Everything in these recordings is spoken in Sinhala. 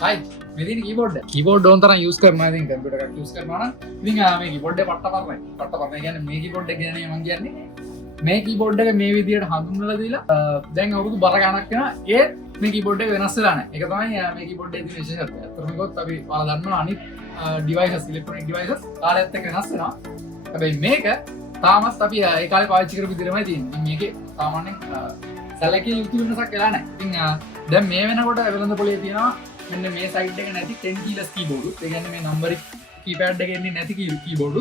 හයි මෙතින් කීබෝඩ් ඩෝන් තරම් යූස් කරනවා ඉතින් කම්පියුටර් එකක් යූස් කරනවා නම් ඉතින් මේ කීබෝඩ් එක පට්ට කියන්නේ මේ කීබෝඩ් එක කියන්නේ මම කියන්නේ මේ කීබෝඩ් එක මේ විදිහට හඳුන්වලා දීලා දැන් අවුරුදු බර ගණක් වෙනවා ඒ මේ කීබෝඩ් එක වෙනස් වෙලා නැහැ. ඒක තමයි මේ කීබෝඩ් එකේ තියෙන විශේෂත්වය. අතරම ගොත් අපි ඔයාලා දන්නවා අනිත් ඩිවයිසස් ඉලෙක්ට්‍රොනික ඩිවයිසස් කාලයත් එක්ක වෙනස් වෙනවා. හැබැයි මේක තාමත් අපි ඒ කාලේ පාවිච්චි කරපු විදිහමයි තියෙන්නේ. මේකේ සාමාන්‍යයෙන් සැලකිය යුතු වෙනසක් වෙලා නැහැ. ඉතින් දැන් මේ වෙනකොට වෙළඳ පොලේ තියෙනවා මෙන්න මේ සයිඩ් එක නැති 10 keyless keyboard. ඒ කියන්නේ මේ නම්බරික් keypad එකේ එන්නේ නැති keyboard.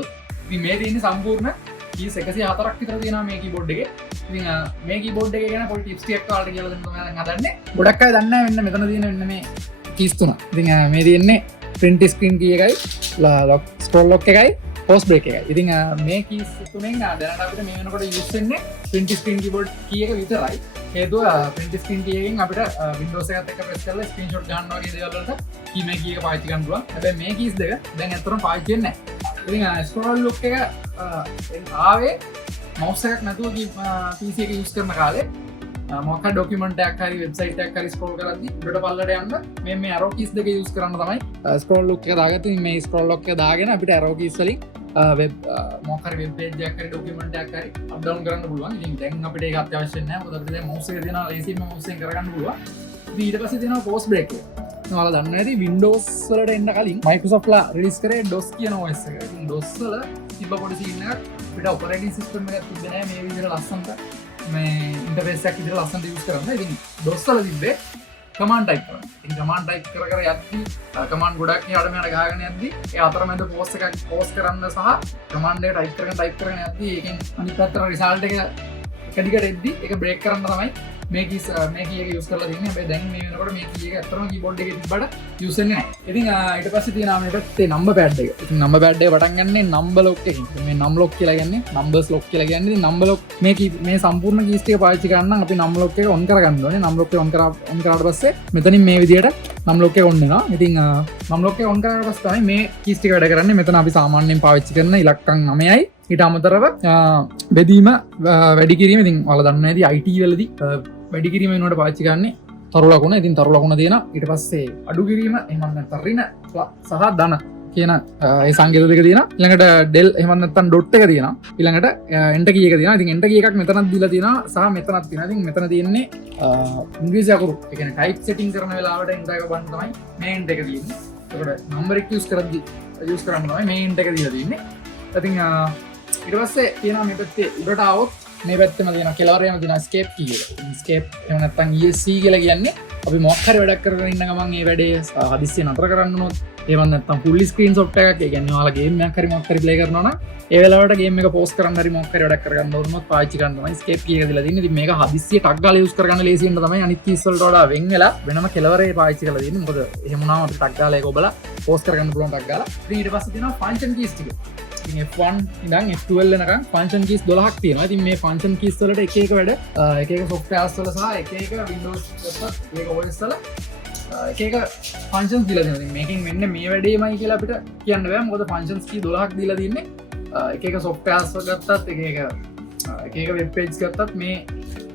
ඉතින් මේ තියෙන්නේ සම්පූර්ණ keys 104ක් විතර තියෙනවා මේ keyboard එකේ. ඉතින් මේ keyboard එකේ ගැන පොඩි tips ටිකක් ඔයාලට කියලා දෙන්න මම දැන් හදන්නේ. ගොඩක් අය දන්නේ නැහැ මෙන්න මෙතන තියෙන මෙන්න මේ keys තුන. ඉතින් මේ තියෙන්නේ print screen key එකයි, lock scroll lock එකයි, pause break එකයි. ඉතින් මේ keys තුනෙන් දැනට අපිට මේ වෙනකොට use වෙන්නේ print screen keyboard key එක විතරයි. හේතුව print screen key එකෙන් අපිට Windows එකත් එක්ක press කරලා screenshot ගන්න වගේ දේවල් වලට key මේ key එක පාවිච්චි කරන්න පුළුවන්. හැබැයි මේ keys දෙක දැන් ඇත්තටම පාවිච්චි වෙන්නේ නැහැ. ඉතින් scroll lock එක ආවේ mouse එකක් නැතුව PC එක use කරන කාලේ මොකක් හරි document එකක් හරි website එකක් හරි scroll කරද්දි උඩට පල්ලට යන්න මේ arrow keys දෙක use කරන්න තමයි scroll lock එක දාගත්තේ. මේ scroll lock එක දාගෙන අපිට arrow keys වලින් මොකක් හරි වෙබ් පේජ් එකක් හරි ඩොකියුමන්ට් එකක් හරි අප් ඩවුන් කරන්න පුළුවන්. ඉතින් දැන් අපිට ඒක අත්‍යවශ්‍ය නැහැ. මොකද අපිට දැන් mouse එක තියෙනවා ලේසියෙන්ම mouse එකෙන් කරගන්න පුළුවන්. ඉතින් ඊට පස්සේ තියෙනවා pause break එක. ඔයාලා දන්නවා ඇති Windows වලට එන්න කලින් Microsoft ලා රිලීස් කරේ DOS කියන OS එක. ඉතින් DOS වල තිබ්බ පොඩි සීන් එකක් අපිට ඔපරේටින් සිස්ටම් එකක් තිබ්බේ නැහැ මේ විදිහට ලස්සනට මේ ඉන්ටර්ෆේස් එකක් විදිහට ලස්සනට යූස් කරන්න. ඉතින් DOS වල තිබ්බේ කමාන්ඩ් ටයිප් කරන්න. ඉතින් කමාන්ඩ් ටයිප් කර කර යද්දි කමාන්ඩ් ගොඩක් එහාට මෙහාට ගහගෙන යද්දි ඒ අතරමැද පෝස් එකක් පෝස් කරන්න සහ කමාන්ඩ් එක ටයිප් කරගෙන යද්දි ඒකෙන් අනිත් පැත්තට රිසල්ට් එක කඩිකට එද්දි ඒක බ්‍රේක් කරන්න තමයි මේ කී එක යූස් කරලා තියෙන්නේ. හැබැයි දැන් මේ වෙනකොට මේ කී එක අතරම කීබෝඩ් එකේ තිබ්බට යූස් වෙන්නේ නැහැ. ඉතින් ඊට පස්සේ තියෙනවා මේ පැත්තේ නම්බර් පෑඩ් එක. ඉතින් නම්බර් පෑඩ් එක පටන් ගන්නෙ නම්බර් ලොක් එකකින්. මේ නම්බර් ලොක් කියලා කියන්නේ නම්බර්ස් ලොක් කියලා කියන්නේ. ඉතින් නම්බර් ලොක් මේ සම්පූර්ණ කීස් ටික පාවිච්චි කරන්න නම් අපි නම්බර් ලොක් එක ඔන් කරගන්න ඕනේ. නම්බර් ලොක් එක ඔන් කරාට පස්සේ මෙතනින් මේ විදිහට නම්බර් ලොක් එක ඔන් වෙනවා. ඉතින් නම්බර් ලොක් එක ඔන් කරාට පස්සේ තමයි මේ කීස් ටික වැඩ කරන්නේ. මෙතන අපි සාමාන්‍යයෙන් පාවිච්චි කරන ඉලක්කම් 9යි. ඊට අමතරව බෙදීම වැඩි කිරීම. ඉතින් ඔයාලා දන්නවා ඇති IT වලදී වැඩි කිරීම වෙනකොට පාවිච්චි කරන්නේ තරු ලකුණ. ඉතින් තරු ලකුණ තියෙනවා. ඊට පස්සේ අඩු කිරීම එහෙම නැත්නම් ඍණ සහ ධන කියන ඒ සංකේත දෙක තියෙනවා. ඊළඟට del එහෙම නැත්නම් dot එක තියෙනවා. ඊළඟට enter key එක තියෙනවා. ඉතින් enter key එකක් මෙතනක් දීලා තියෙනවා සහ මෙතනක් තියෙනවා. ඉතින් මෙතන තියෙන්නේ ඉංග්‍රීසි අකුරු. ඒ කියන්නේ type setting කරන වෙලාවට enter එක බලන්න තමයි මේ enter එක තියෙන්නේ. ඒකට number එක use කරද්දි use කරන්න තමයි මේ enter එක දීලා තියෙන්නේ. ඉතින් ඊට පස්සේ තියෙනවා මේ පැත්තේ උඩට આવොත් මේ පැත්තෙම තියෙන කෙලවරේම තියෙන escape key එක. escape එහෙම නැත්නම් ESC කියලා කියන්නේ අපි මොකක් හරි වැඩක් කරගෙන ඉන්න ගමන් මේ වැඩේ හදිස්සිය නතර කරන්න උනොත් එහෙම නැත්නම් full screen soft එකක් ඒ කියන්නේ ඔයාලා ගේම් එකක් හරි මොකක් හරි play කරනවා නම් ඒ වෙලාවට ගේම් එක pause කරන්න හරි මොකක් හරි වැඩක් කරගන්න ඕනොත් පාවිච්චි කරන්න තමයි escape key එක දීලා තියෙන්නේ. ඉතින් මේක හදිස්සිය ටක් ගාලා use කරගන්න ලේසි වෙන්න තමයි අනිත් keys වලට වඩා වෙන් වෙලා වෙනම කෙලවරේ පාවිච්චි කරලා තියෙන්නේ. මොකද එහෙම වුණාම අපි ටක් ගාලා ඒක ඔබලා pause කරගන්න පුළුවන් ටක් ගාලා. ඉතින් ඊට පස්සේ තියෙනවා function keys ටික. F1 ඉඳන් F12 වෙනකන් function keys 12ක් තියෙනවා. ඉතින් මේ function keys වලට එක එක වැඩ එක එක softwares වල සහ එක එක Windows වල ඒක OS වල එක එක functions දීලා තියෙනවා. ඉතින් මේකෙන් මෙන්න මේ වැඩේමයි කියලා අපිට කියන්න බෑ. මොකද functions key 12ක් දීලා තින්නේ. එක එක softwares වල ගත්තත් එක එක web page ගත්තත් මේ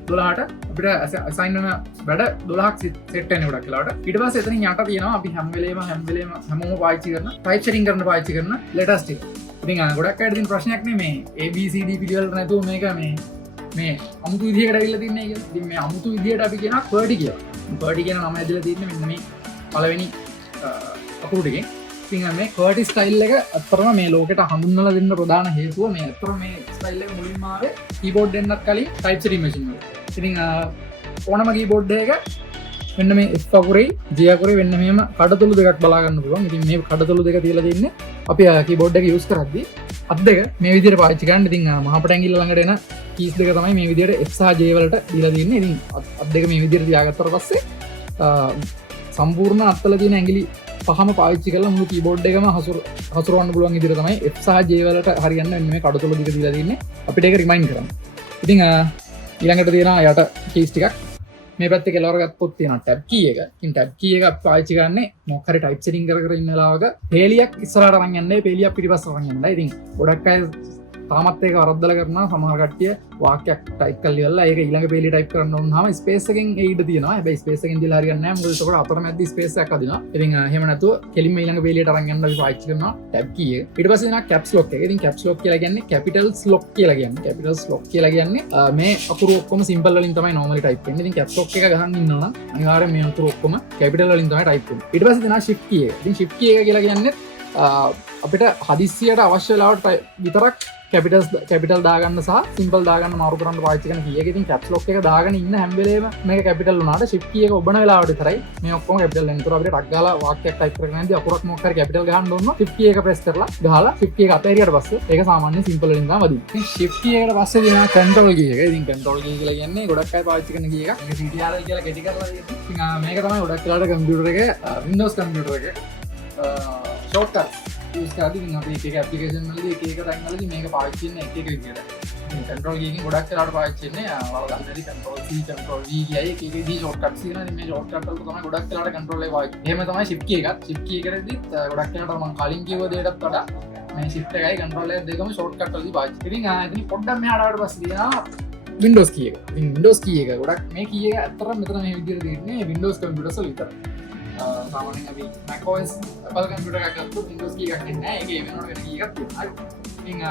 12ට අපිට assign වෙන වැඩ 12ක් set වෙන ගොඩක් වෙලාවට. ඊට පස්සේ එතනින් යට තියෙනවා අපි හැම වෙලේම හැමෝම පාවිච්චි කරන type setting කරන පාවිච්චි කරන letters ටික. ඉතින් ගොඩක් අයට තියෙන ප්‍රශ්නයක් නේ මේ ABCD පිළිවෙලට නැතුව මේක මේ අමුතු විදිහකට ඇවිල්ලා තින්නේ කියලා. ඉතින් මේ අමුතු විදිහට අපි කියනවා QWERTY කියලා. QWERTY කියන නම ඇදලා තින්නේ මෙන්න මේ පළවෙනි අකුරු ටිකෙන්. ඉතින් මේ QWERTY style එක අත්‍තරම මේ ලෝකෙට හඳුන්වලා දෙන්න ප්‍රධාන හේතුව මේ අත්‍තරම මේ style එක මුලින්ම ආවේ keyboard දෙන්නත් කලින් type setting machine වල. ඉතින් ඕනම keyboard එකක මෙන්න මේ F අකුරේ J අකුරේ වෙන්න මෙහෙම කඩතොළු දෙකක් බලා ගන්න පුළුවන්. ඉතින් මේ කඩතොළු දෙක තියලා තින්නේ අපි keyboard එක use කරද්දී අත් දෙක මේ විදිහට පාවිච්චි කරන්න. ඉතින් මහපට ඇඟිල්ල ළඟට එන keys දෙක තමයි මේ විදිහට F සහ J වලට දීලා තින්නේ. ඉතින් අත් දෙක මේ විදිහට තියාගත්තට පස්සේ සම්පූර්ණ අත්වල තියෙන ඇඟිලි පහම පාවිච්චි කරලා මුළු keyboard එකම හසුරවන්න පුළුවන් විදිහට තමයි F සහ J වලට හරියන්න මේ කඩතොළු දෙක දීලා තින්නේ. අපිට ඒක remind කරන්න. ඉතින් ඊළඟට තියෙනවා යට keys ටිකක්. මේ පැත්තේ කෙලවර ගත්තොත් තියෙනවා tab key එක. ඉතින් tab key එක පාවිච්චි කරන්නේ මොකක් හරි type setting කර ඉන්න වෙලාවක පේලියක් ඉස්සරහට අරන් යන්නේ, පේලියක් පිටිපස්සට අරන් යන්නයි. ඉතින් ගොඩක් අය තාමත් ඒක වරද්දලා කරනවා සමහර කට්ටිය වාක්‍යයක් ටයිප් කරලා ඉවරලා ඒක ඊළඟ පේලිය ටයිප් කරන්න ඕනම ස්පේස් එකෙන් ඒ ඉඩ තියෙනවා. හැබැයි ස්පේස් එකෙන් දීලා හරියන්නේ නැහැ. මොකද ඒකට අතරමැදි ස්පේස් එකක් අදිනවා. ඉතින් එහෙම නැතුව කෙලින්ම ඊළඟ පේලියට අරන් යන්න අපි පාවිච්චි කරනවා ටැබ් කී එක. ඊට පස්සේ දෙනවා කැප්ස් ලොක් එක. ඉතින් කැප්ස් ලොක් කියලා කියන්නේ කැපිටල්ස් ලොක් කියලා කියන්නේ. කැපිටල්ස් ලොක් කියලා කියන්නේ මේ අකුරු ඔක්කොම සිම්පල් වලින් තමයි normally type වෙන්නේ. ඉතින් කැප්ස් ලොක් එක ගහන් ඉන්නවා නම් අනිවාර්යෙන් මේ අකුරු ඔක්කොම කැපිටල් වලින් තමයි type වෙන්නේ. ඊට පස්සේ දෙනවා shift key එක. ඉතින් shift key එක කියලා කියන්නේ අපිට හදිස්සියට අවශ්‍ය වෙලාවට විතරක් කැපිටල් දාගන්න සහ සිම්පල් දාගන්න මාරු කරන්න පාවිච්චි කරන කී එක. ඉතින් කැප්ස් ලොක් එක දාගෙන ඉන්න හැම වෙලේම මේක කැපිටල් වුණාට shift key එක ඔබන වෙලාවට විතරයි මේ ඔක්කොම කැපිටල් වෙන්නේ. ඒතර අපිට ටක් ගාලා වාක්‍යයක් ටයිප් කරගෙන යද්දී අකුරක් මොකක් හරි කැපිටල් ගහන්න ඕන shift key එක ප්‍රෙස් කරලා ගහලා shift key එක අතහැරියට පස්සේ ඒක සාමාන්‍යයෙන් සිම්පල් වලින් තමයි වදින්නේ. ඉතින් shift key එකට පස්සේ දෙනවා control key එක. ඉතින් control key කියලා කියන්නේ ගොඩක් අය පාවිච්චි කරන key එකක්. මේක CTRL කියලා කෙටි කරලා තියෙනවා. ඉතින් මේක තමයි ගොඩක් වෙලාවට කම්පියුටර් එකේ Windows කම්පියුටර් එකේ shortcut use කරද්දී අපි එක ඇප්ලිකේෂන් වලදී එක තැන් වලදී මේක පාවිච්චි කරන එක විදියට. control key එකෙන් ගොඩක් වෙලාවට පාවිච්චි වෙන්නේ වල ගන්නදී control C control V කියයි එක එකදී shortcuts තියෙනවා. ඉතින් මේ shortcut වල තමයි ගොඩක් වෙලාවට control එක පාවිච්චි. එහෙම තමයි shift key එකත්. shift key එකකදීත් ගොඩක් වෙලාවට මම කලින් කිව්ව දෙයටත් වඩා මේ shift එකයි control එක දෙකම shortcut වලදී පාවිච්චි. ඉතින් පොඩ්ඩක් මෙහාට ආවට පස්සේ තියෙනවා Windows key එක. ඉතින් Windows key එක ගොඩක් මේ key එක ඇත්තටම මෙතන මේ විදියට තියෙන්නේ Windows computers වල විතරයි. සාමාන්‍යයෙන් අපි macOS Apple computer එකක් ගත්තොත් Windows key එකක් නැහැ. ඒකේ වෙනකොට වෙන key එකක් තියෙනවා. ඉතින්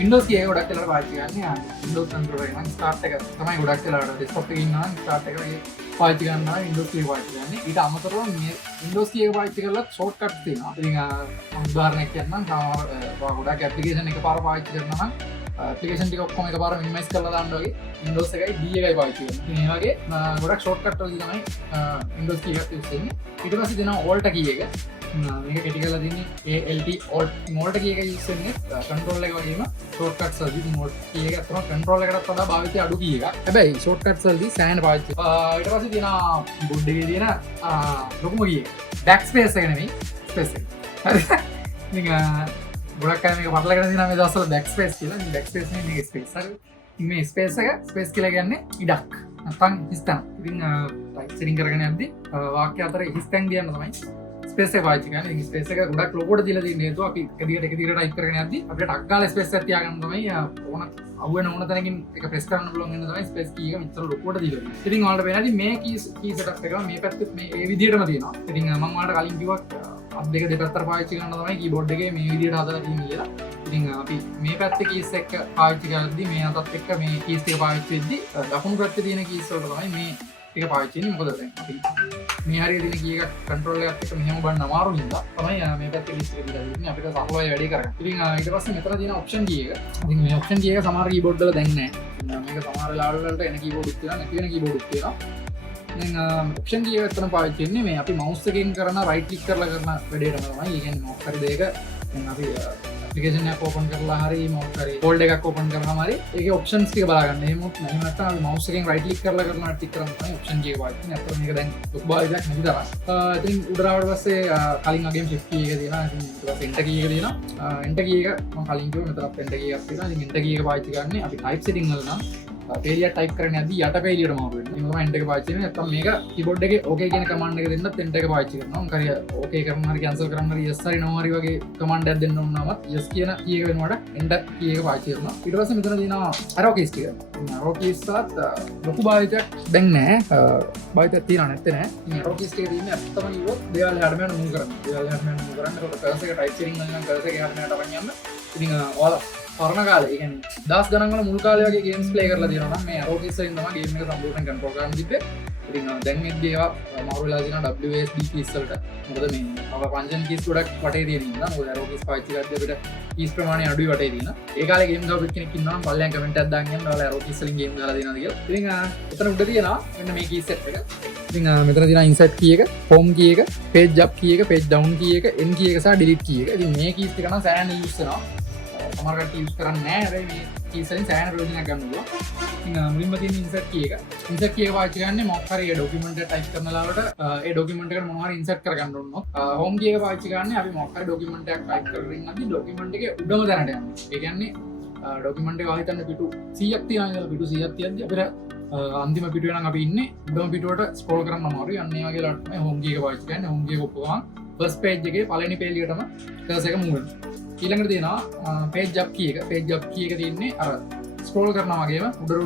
Windows key එක ගොඩක් වෙලාවට පාවිච්චි කරන්නේ Windows computer එක නම් start එක තමයි ගොඩක් වෙලාවට desktop එකේ ඉන්නවා නම් start එක පාවිච්චි කරනවා Windows key එක පාවිච්චි කරන්නේ. ඊට අමතරව මේ Windows key එක පාවිච්චි කරලා shortcuts තියෙනවා. ඉතින් උදාහරණයක් කියන්නම් ගොඩක් application එකපාර පාවිච්චි කරනවා නම් application ටික ඔක්කොම එකපාර minimize කරලා දාන්න වගේ Windows එකයි D එකයි පාවිච්චි කරනවා. ඉතින් මේ වගේ ගොඩක් shortcut වලදී තමයි Windows key එකක් use වෙන්නේ. ඊට පස්සේ දෙනවා Alt key එක. මේක කෙටි කරලා දෙන්නේ ALT Alt key එක use වෙන්නේ control එක වගේම shortcuts වලදී. ඉතින් Alt key එක අතන control එකටත් වඩා භාවිතය අඩු key එකක්. හැබැයි shortcuts වලදී සෑහෙන පාවිච්චි. ඊට පස්සේ දෙනවා keyboard එකේ තියෙන ලොකුම key එක. backspace එක නෙමෙයි space එක. හරිද? ඉතින් ගොඩක් අය මේක පටලගෙන තියෙනවා මේ දවස්වල backspace කියලා. ඉතින් backspace නෙමෙයි මේක space. හරි. ඉතින් මේ space එක space කියලා කියන්නේ ඉඩක්. නැත්නම් හිස්තැන. ඉතින් type setting කරගෙන යද්දී වාක්‍ය අතර හිස්තැන් දියන්න තමයි space එක පාවිච්චි කරන්නේ. ඉතින් space එක ගොඩක් ලොකුවට දීලා තියෙන හේතුව අපි එක දිගට type කරගෙන යද්දී අපිට ටක් ගාලා space එකක් තියාගන්න තමයි ඕන අවුවෙන ඕන තැනකින් එක press කරන්න පුළුවන් වෙන තමයි space key එක මෙච්චර ලොකුවට දීලා තියෙන්නේ. ඉතින් ඔයාලට පේනවාදී මේ key setup එක මේ පැත්තෙත් මේ ඒ විදිහටම තියෙනවා. ඉතින් මම ඔයාලට කලින් කිව්වා අත් දෙක දෙපැත්තට පාවිච්චි කරන්න තමයි keyboard එකේ මේ විදිහට හදලා තියෙන්නේ කියලා. ඉතින් අපි මේ පැත්තේ keys එක පාවිච්චි කරද්දී මේ අතත් එක්ක මේ keys ටික පාවිච්චි වෙද්දී දකුණු පැත්තේ තියෙන keys වලට තමයි මේ ටික පාවිච්චි වෙන්නේ. මොකද දැන් අපි මේ හරිය තියෙන key එකක් control එකත් එක්ක මෙහෙම බලන්න අමාරු නිසා තමයි මේ පැත්තේ keys ටික දීලා තියෙන්නේ අපිට සරලව වැඩේ කරගන්න. ඉතින් ඊට පස්සේ මෙතන තියෙන option key එක. ඉතින් මේ option key එක සමහර keyboard වල දැන් නැහැ. මේක සමහර වෙලාවල් වලට එන keyboard උත් තියෙනවා නැති වෙන keyboard උත් තියෙනවා. ඔප්ෂන් කී එක තමයි පාවිච්චි වෙන්නේ මේ අපි මවුස් එකෙන් කරන රයිට් ක්ලික් කරලා කරන වැඩේටම තමයි. ඒ කියන්නේ මොකක් හරි දෙයක දැන් අපි ඇප්ලිකේෂන් එකක් ඕපන් කරලා හරි මොකක් හරි ෆෝල්ඩර් එකක් ඕපන් කරාම හරි ඒකේ ඔප්ෂන්ස් ටික බලාගන්න. එහෙම නැත්නම් අපි මවුස් එකෙන් රයිට් ක්ලික් කරලා කරන ටික කරාම තමයි ඔප්ෂන් කී එක පාවිච්චි වෙන්නේ. අතට මේක දැන් ලොකු භාවිතයක් නැති තරම්. ඉතින් උඩරවට පස්සේ කලින් වගේම shift key එක තියෙනවා. ඉතින් ඊට පස්සේ enter key එක තියෙනවා. enter key එක මම කලින් කිව්වා මෙතනත් enter key එකක් තියෙනවා. ඉතින් enter key එක පාවිච්චි කරන්නේ අපි type setting වල නම් පේලිය ටයිප් කරන්න යද්දී යට පේලියට මාරු වෙනවා. ඒක තමයි enter එක පාවිච්චි කරන්නේ. නැත්නම් මේක keyboard එකේ okay කියන command එක දෙන්නත් enter එක පාවිච්චි කරනවා. මොකද okay කරනවා හරි cancel කරනවා හරි yes හරි no හරි වගේ command එකක් දෙන්න ඕන නම් yes කියන key එක වෙනකොට enter key එක පාවිච්චි කරනවා. ඊට පස්සේ මෙතන තියෙනවා arrow keys ටික. arrow keys සත් ලොකු භාවිතයක් දැන් නැහැ. භාවිතයක් තියෙනව නැත්තේ නැහැ. මේ arrow keys ටික තියෙන්නේ අත්තම කිව්වොත් දේවල් හැඩ මෙහෙම move කරන්න. දේවල් හැඩ මෙහෙම move කරන්න. ඒකට cursor එක type setting වලින් නම් cursor එක හැඩ මෙහෙට අරන් යන්න. ඉතින් ඔයාලා පරණ කාලේ ඒ කියන්නේ දවස් ගණන් වල මුල් කාලේ වගේ ගේම්ස් ප්ලේ කරලා තියෙනවා නම් මේ arrow keys වලින් තමයි ගේම් එක සම්පූර්ණයෙන් කන්ට්‍රෝල් කරන්න තිබ්බේ. ඉතින් දැන් මේකේ ඒවා මාරු වෙලා තියෙනවා WASD keys වලට. මොකද මේ අප ෆන්ක්ෂන් keys ගොඩක් වටේ තියෙන නිසා මොකද arrow keys පාවිච්චි කරද්දී අපිට keys ප්‍රමාණය අඩුයි වටේ තියෙනවා. ඒ කාලේ ගේම් ගහපු කෙනෙක් ඉන්නවා නම් පල්ලෙන් කමෙන්ට් එකක් දාන්න යන්න ඔයාලා arrow keys වලින් ගේම් ගහලා දෙනවද කියලා. ඉතින් එතන උඩ තියෙනවා මෙන්න මේ keys set එක. ඉතින් මෙතන තියෙනවා insert key එක, home key එක, page up key එක, page down key එක, end key එක සහ delete key එක. ඉතින් මේ keys ටික නම් සෑහෙන use වෙනවා. සමහර කට්ටිය use කරන්නේ නැහැ. හැබැයි මේ keys වලින් සෑහෙන ප්‍රයෝජනයක් ගන්න පුළුවන්. ඉතින් මුලින්ම තියෙන insert key එක. insert key එක පාවිච්චි කරන්නේ මොකක් හරි document එක type කරන ලාවට ඒ document එකට මොනවා හරි insert කරගන්න ඕන. home key එක පාවිච්චි කරන්නේ අපි මොකක් හරි document එකක් type කරගෙන ඉන්නදී document එකේ උඩම තැනට යනවා. ඒ කියන්නේ document එක ආයෙත් පිටු 100ක් තියනවා කියලා පිටු 100ක් තියද්දි අපිට අන්තිම පිටුවේ නම් අපි ඉන්නේ උඩම පිටුවට scroll කරන්න අමාරුයි. අන්න ඒ වගේ ලාට තමයි home key එක පාවිච්චි කරන්නේ. home key එක ඔප්පුවාම first page එකේ පළවෙනි පේලියටම cursor එක move වෙනවා. ඊළඟට තියෙනවා page up key එක. page up key එක තියෙන්නේ අර ස්ක්‍රෝල් කරනවා වගේම උඩට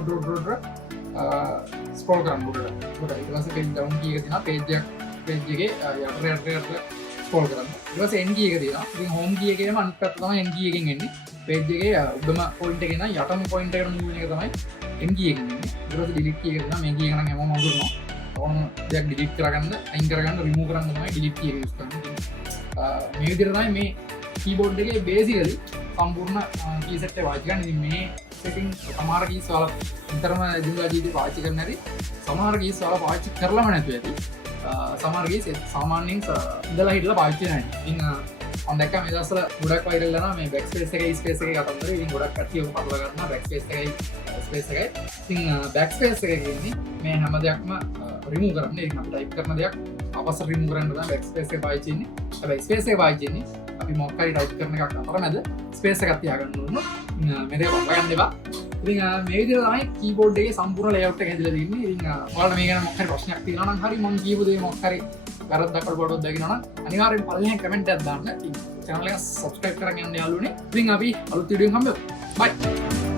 ස්ක්‍රෝල් කරන්න උඩට. ඊට පස්සේ page down key එක තියෙනවා page එකේ යට ස්ක්‍රෝල් කරන්න. ඊට පස්සේ end key එක තියෙනවා. ඉතින් home key එකේම අනිත් පැත්ත තමයි end key එකෙන් එන්නේ. page එකේ උඩම point එකේ නම් යටම point එකට move වෙන එක තමයි end key එකෙන් එන්නේ. ඊට පස්සේ delete key එක තියෙනවා. මේ key එක නම් හැමෝම අඳුරනවා. ඕනම දෙයක් delete කරගන්න, අයින් කරගන්න, remove කරන්න තමයි delete key එක use කරන්නේ. මේ විදිහට තමයි මේ keyboard එකේ basically සම්පූර්ණ key set එක පාවිච්චි කරන්නේ. ඉතින් මේ setting සමහර keys වල විතරම දිනදා ජීවිතේ පාවිච්චි කරන්න ඇති. සමහර keys වල පාවිච්චි කරලම නැතුව ඇති. සමහර keys සාමාන්‍යයෙන් ඉඳලා හිටලා පාවිච්චි නැහැ. ඉතින් මම දැක්කා මේ දවස්වල ගොඩක් viral වෙනවා මේ backspace එකේ space එකේ කතන්දරේ. ඉතින් ගොඩක් කට්ටිය ඔක පටල ගන්නවා backspace එකයි space එකයි. ඉතින් backspace එකේ කියන්නේ මේ හැම දෙයක්ම remove කරන්න. ඉතින් අපි type කරන දෙයක් අපස්සට remove කරන්න තමයි backspace එකේ පාවිච්චි වෙන්නේ. හැබැයි space එකේ පාවිච්චි වෙන්නේ අපි මොකක් හරි type කරන එකක් අතරමැද space එකක් තියාගන්න ඕන. මේ දෙක වග ගන්න එපා. ඉතින් මේ විදිහට තමයි keyboard එකේ සම්පූර්ණ layout එක හැදලා තියෙන්නේ. ඉතින් ඔයාලට මේ ගැන මොකක් හරි ප්‍රශ්නයක් තියෙනවා නම් හරි මම කියපු දේ මොකක් හරි වැරද්දක් අඩුපාඩුවක් දැකිනවා නම් අනිවාර්යෙන් පළවෙනි කමෙන්ට් එකක් දාන්න. ඉතින් channel එක subscribe කරගෙන යන්න යාළුවනේ. ඉතින් අපි අලුත් වීඩියෝ එකකින් හම්බෙමු. bye.